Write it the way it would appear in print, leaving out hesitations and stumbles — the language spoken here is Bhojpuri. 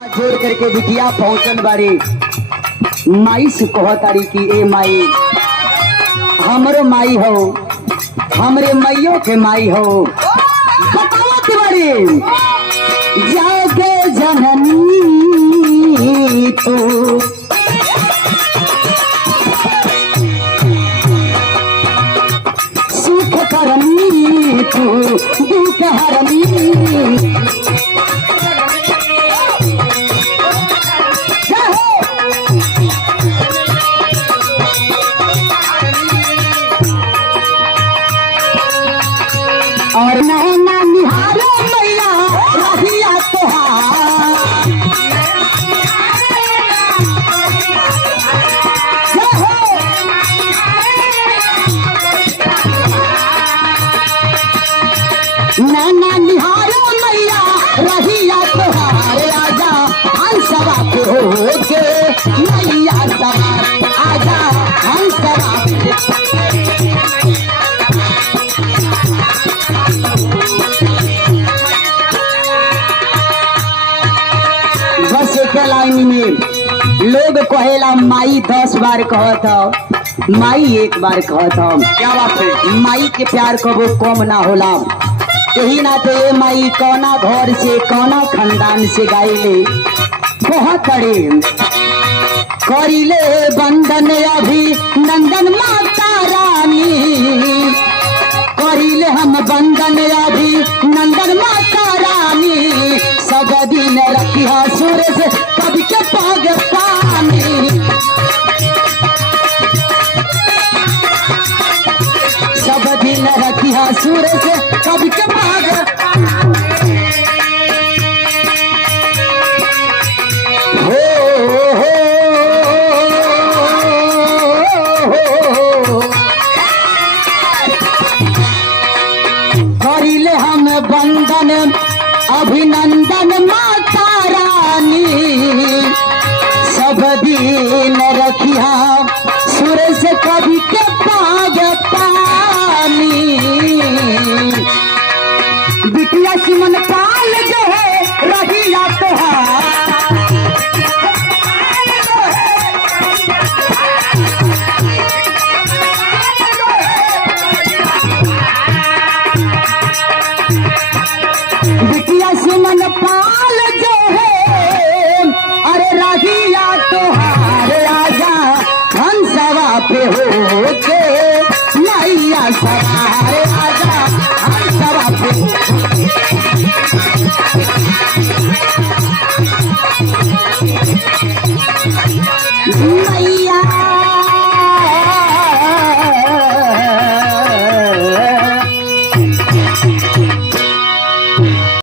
जोड़ करके बिटिया पहुंचन बारी माई से कहतारी कि ए माई हमरो माई हो, हमरे मैयो के माई हो। बतावत बारी जागे जननी तू सुख करनी तू दुख हरनी। और नैना निहारो मैया रहिया तोहार, नैना निहारो मैया रहिया तोहार। आजा हंसवा के होके मैया सवार, आजा हंसवा बस एक लाइन में लोग कहेला माई 10 बार कहत हो, माई एक बार कहत हो। क्या बात है, माई के प्यार कबो कम ना होला। यही ना तो ये माई कौना घर से कौना खानदान से गाइले कहतड़े करिले बंदन अभी नंदन माता रानी, करिले हम बंदन अभी नंदन माता रानी। सब दिन रखिया सूरज कभी के पाग पानी, सब दिन रखिया सूरज कभी के पाग हो करिले हम बंदन अभिनंदन माता रानी। सब दिन रखिया सूरज कभी के पाग पानी। बिटिया सिमन पाल जो है रहिया तोहार, बिटिया सिमन पाल जो है अरे रहिया तोहार। आजा हंसवा पे होके मैया सवार, आजा हंसवा पे